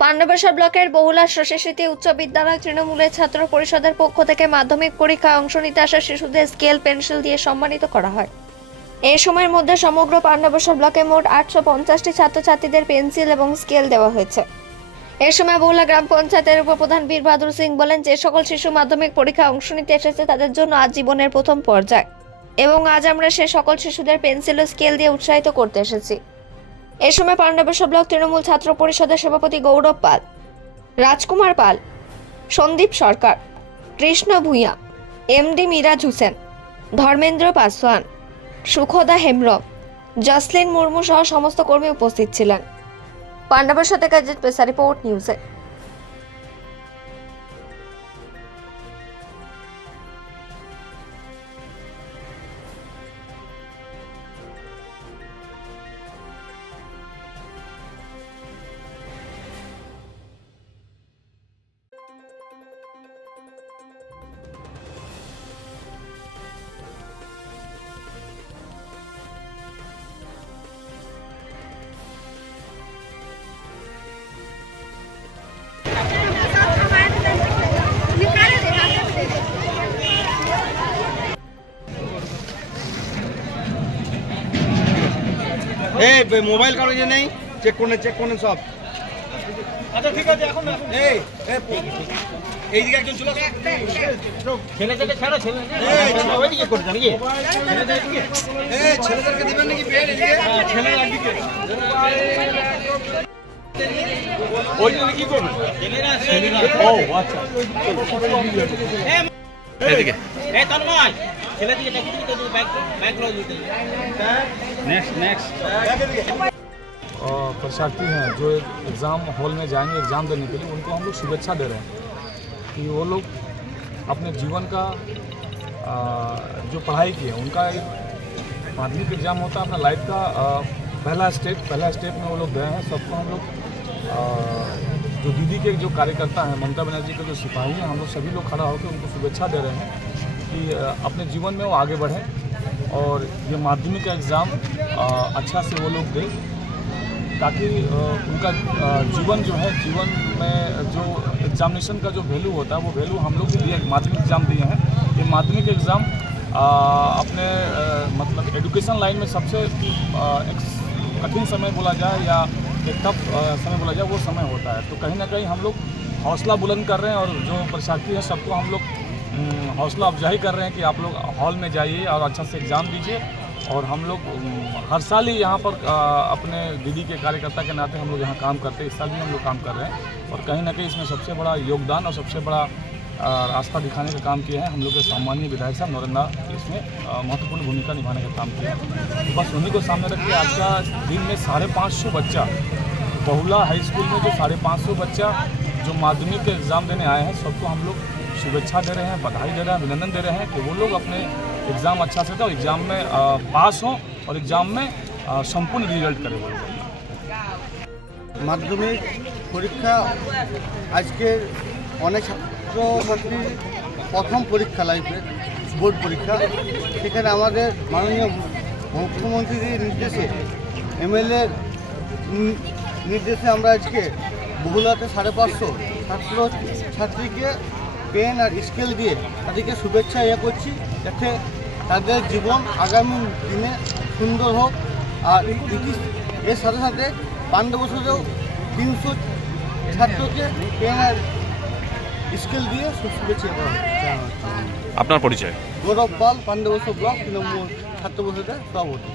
পান্ডবেশ্বর ব্লকের বহুলা শশী উচ্চ বিদ্যালয় তৃণমূলের ছাত্র পরিষদের পক্ষ থেকে মাধ্যমিক পরীক্ষায় অংশ নিতে আসা শিশুদের স্কেল পেন্সিল দিয়ে সম্মানিত করা হয়। এই সময়ের মধ্যে সমগ্র পান্ডবেশ্বর ব্লকে মোট 850টি ছাত্রছাত্রীদের পেন্সিল এবং স্কেল দেওয়া হয়েছে। এই সময় বহুলা গ্রাম পঞ্চায়েতের উপপ্রধান বীর বাহাদুর সিং বলেন, যে সকল শিশু মাধ্যমিক পরীক্ষায় অংশ নিতে এসেছে তাদের জন্য আজ জীবনের প্রথম পর্যায় এবং আজ আমরা সে সকল শিশুদের পেন্সিল ও স্কেল দিয়ে উৎসাহিত করতে এসেছি। এই সময় পান্ডবেশ্বর ব্লক তৃণমূল ছাত্র পরিষদের সভাপতি গৌরব পাল, রাজকুমার পাল, সন্দীপ সরকার, কৃষ্ণ ভূঁইয়া, এমডি মিরাজ হোসেন, ধর্মেন্দ্র পাসওয়ান, সুখদা হেমব্রম, জসলিন মুর্মু সহ সমস্ত কর্মী উপস্থিত ছিলেন। পান্ডবেশ্বর থেকে পেশা রিপোর্ট নিউজে। মোবাইল কারো যে নেই, চেক করুন সব। আচ্ছা ঠিক আছে, এখন এইদিকে একজন চলে ছেলেদেরকে ছাড়ো, ওইদিকে করে জানি ছেলেদেরকে দিবেন নাকি ছেলের একদিকে ওই জন্য কি করবেন ও আচ্ছা এদিকে এই তন্ময় ছেলেদিকে দেখি তো ব্যাগ লো দিতে नेक्स्ट परीक्षार्थी हैं जो एग्ज़ाम हॉल में जाएंगे एग्ज़ाम देने के लिए, उनको हम लोग शुभेच्छा दे रहे हैं कि वो लोग अपने जीवन का जो पढ़ाई की है उनका एक माध्यमिक एग्ज़ाम होता है अपना लाइफ का पहला स्टेप में वो लोग गए हैं। सबको हम लोग जो दीदी के जो कार्यकर्ता हैं, ममता बनर्जी के जो सिपाही हैं, हम लोग सभी लोग खड़ा होकर उनको शुभेच्छा दे रहे हैं कि अपने जीवन में वो आगे बढ़ें और ये माध्यमिक का एग्ज़ाम अच्छा से वो लोग दें, ताकि उनका जीवन जो है, जीवन में जो एग्जामिनेशन का जो वैल्यू होता है वो वैल्यू हम लोग दिए, माध्यमिक एग्ज़ाम दिए हैं। ये माध्यमिक एग्ज़ाम अपने मतलब एजुकेशन लाइन में सबसे एक कठिन समय बोला जाए या एक टफ समय बोला जाए, वो समय होता है। तो कहीं ना कहीं हम लोग हौसला बुलंद कर रहे हैं और जो परीक्षार्थी हैं सबको हम लोग हौसला अफजाई कर रहे हैं कि आप लोग हॉल में जाइए और अच्छा से एग्ज़ाम दीजिए। और हम लोग हर साल ही यहाँ पर अपने दीदी के कार्यकर्ता के नाते हम लोग यहाँ काम करते हैं, इस साल भी हम लोग काम कर रहे हैं और कहीं ना कहीं इसमें सबसे बड़ा योगदान और सबसे बड़ा रास्ता दिखाने का काम किया है हम लोग के सम्मानीय विधायक साहब नरेंद्र, इसमें महत्वपूर्ण भूमिका निभाने का काम किया है। बस उन्हीं को सामने रख के आज का दिन में 550 बच्चा बहुला हाई स्कूल में जो 550 बच्चा जो माध्यमिक के एग्ज़ाम देने आए हैं, सबको हम लोग शुभेच्छा दे रहे हैं, बधाई दे रहे हैं, अभिनंदन दे रहे हैं कि वो लोग अपने एग्ज़ाम अच्छा से दे और एग्ज़ाम में पास हों और एग्ज़ाम में संपूर्ण रिजल्ट करें। माध्यमिक परीक्षा आज के अनेक छात्र प्रथम परीक्षा लाइफे बोर्ड परीक्षा সেখানে আমাদের মাননীয় মুখ্যমন্ত্রীর নির্দেশে এমএলএ নির্দেশে আমরা আজকে বহুলাতে 550 ছাত্রছাত্রীকে পেন আর স্কেল দিয়ে তাদেরকে শুভেচ্ছা করছি, যাতে তাদের জীবন আগামী দিনে সুন্দর হোক। আর এর সাথে সাথে পান্ডবেশ্বরেও 300 ছাত্রকে পেন আর স্কেল দিয়ে শুভেচ্ছা করা। আপনার পরিচয়? গৌরব পাল, পান্ডবেশ্বর ব্লক তৃণমূল ছাত্র পরিষদের সভাপতি।